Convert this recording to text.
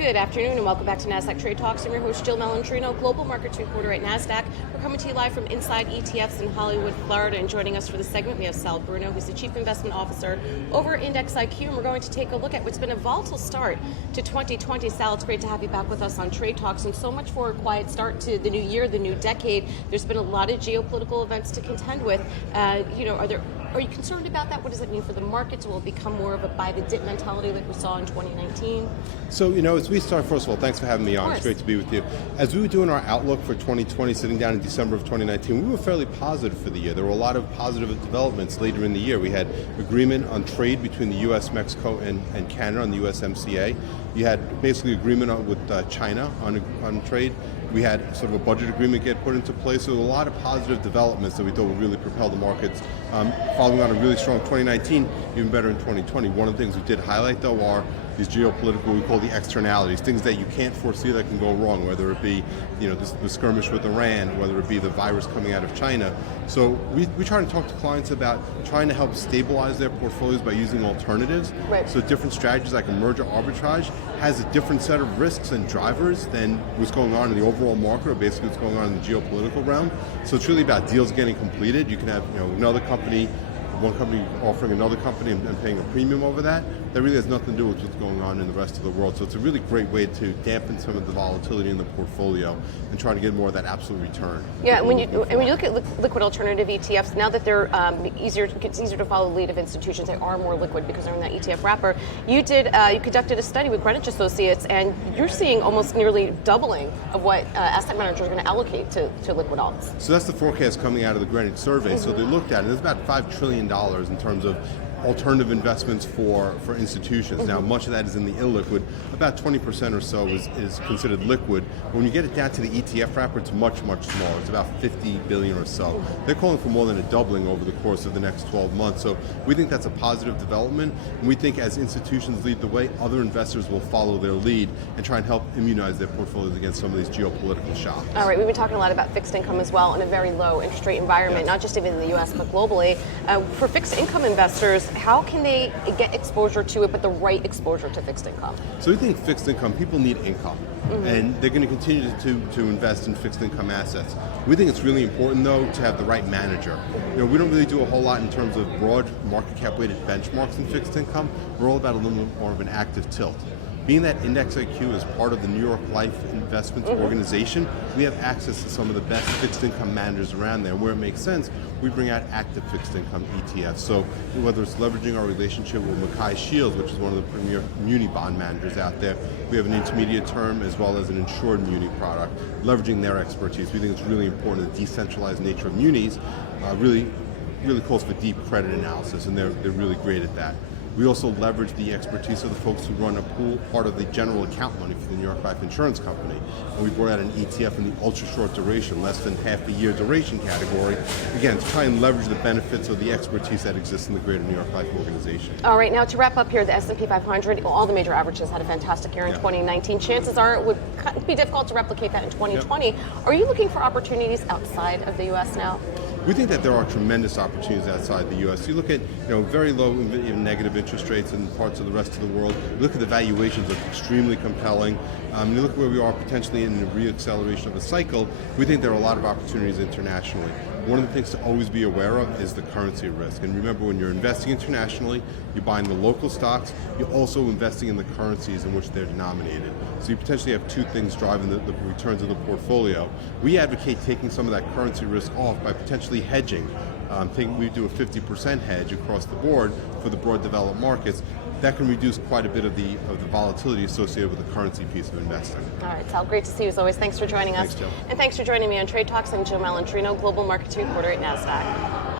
Good afternoon and welcome back to Nasdaq Trade Talks. I'm your host Jill Malandrino, Global Markets Reporter at Nasdaq. We're coming to you live from Inside ETFs in Hollywood, Florida, and joining us for the segment we have Sal Bruno, who's the Chief Investment Officer over at IndexIQ, and we're going to take a look at what's been a volatile start to 2020. Sal, it's great to have you back with us on Trade Talks, and so much for a quiet start to the new year, the new decade. There's been a lot of geopolitical events to contend with. Are you concerned about that? What does it mean for the markets? Will it become more of a buy the dip mentality like we saw in 2019? So, as we start, first of all, thanks for having me on. It's great to be with you. As we were doing our outlook for 2020, sitting down in December of 2019, we were fairly positive for the year. There were a lot of positive developments later in the year. We had agreement on trade between the U.S., Mexico, and Canada on the USMCA. You had basically agreement with China on trade. We had sort of a budget agreement get put into place. So there were a lot of positive developments that we thought would really propel the markets. Following on a really strong 2019, even better in 2020. One of the things we did highlight, though, are these geopolitical, we call the externalities, things that you can't foresee that can go wrong, whether it be, the skirmish with Iran, whether it be the virus coming out of China. So we try to talk to clients about trying to help stabilize their portfolios by using alternatives. Right. So different strategies like a merger arbitrage has a different set of risks and drivers than what's going on in the overall market, or basically what's going on in the geopolitical realm. So it's really about deals getting completed. You can have one company offering another company and paying a premium over that. That really has nothing to do with what's going on in the rest of the world. So it's a really great way to dampen some of the volatility in the portfolio and try to get more of that absolute return. Yeah, and when you look at liquid alternative ETFs, now that they're it's easier to follow the lead of institutions. They are more liquid because they're in that ETF wrapper. You conducted a study with Greenwich Associates, and you're seeing almost nearly doubling of what asset managers are going to allocate to liquid alts. So that's the forecast coming out of the Greenwich survey. So they looked at it. There's about $5 trillion in terms of alternative investments for institutions. Now, much of that is in the illiquid. About 20% or so is considered liquid. When you get it down to the ETF wrapper, it's much, much smaller. It's about 50 billion or so. They're calling for more than a doubling over the course of the next 12 months. So we think that's a positive development. And we think as institutions lead the way, other investors will follow their lead and try and help immunize their portfolios against some of these geopolitical shocks. All right, we've been talking a lot about fixed income as well in a very low interest rate environment, not just even in the U.S., but globally. For fixed income investors, how can they get exposure to it, but the right exposure to fixed income? So we think fixed income, people need income, and they're going to continue to invest in fixed income assets. We think it's really important, though, to have the right manager. We don't really do a whole lot in terms of broad market cap weighted benchmarks in fixed income. We're all about a little more of an active tilt. Being that IndexIQ is part of the New York Life Investments organization, we have access to some of the best fixed income managers around there. Where it makes sense, we bring out active fixed income ETFs. So whether it's leveraging our relationship with Mackay Shields, which is one of the premier muni bond managers out there, we have an intermediate term as well as an insured muni product, leveraging their expertise. We think it's really important. The decentralized nature of munis really calls for deep credit analysis, and they're really great at that. We also leverage the expertise of the folks who run a pool, part of the general account money for the New York Life Insurance Company. And we brought out an ETF in the ultra short duration, less than half a year duration category, again, to try and leverage the benefits of the expertise that exists in the greater New York Life organization. All right, now to wrap up here, the S&P 500, all the major averages had a fantastic year in 2019. Chances are it would be difficult to replicate that in 2020. Are you looking for opportunities outside of the U.S. now? We think that there are tremendous opportunities outside the U.S. You look at very low, even negative interest rates in parts of the rest of the world. You look at the valuations, look extremely compelling. You look where we are potentially in the re-acceleration of a cycle. We think there are a lot of opportunities internationally. One of the things to always be aware of is the currency risk. And remember, when you're investing internationally, you're buying the local stocks, you're also investing in the currencies in which they're denominated. So you potentially have two things driving the returns of the portfolio. We advocate taking some of that currency risk off by potentially hedging. We do a 50% hedge across the board for the broad developed markets. That can reduce quite a bit of the volatility associated with the currency piece of investing. All right, Sal, great to see you as always. Thanks for joining us. Thanks, Jill. And thanks for joining me on Trade Talks. I'm Jill Malandrino, Global Markets Reporter at Nasdaq.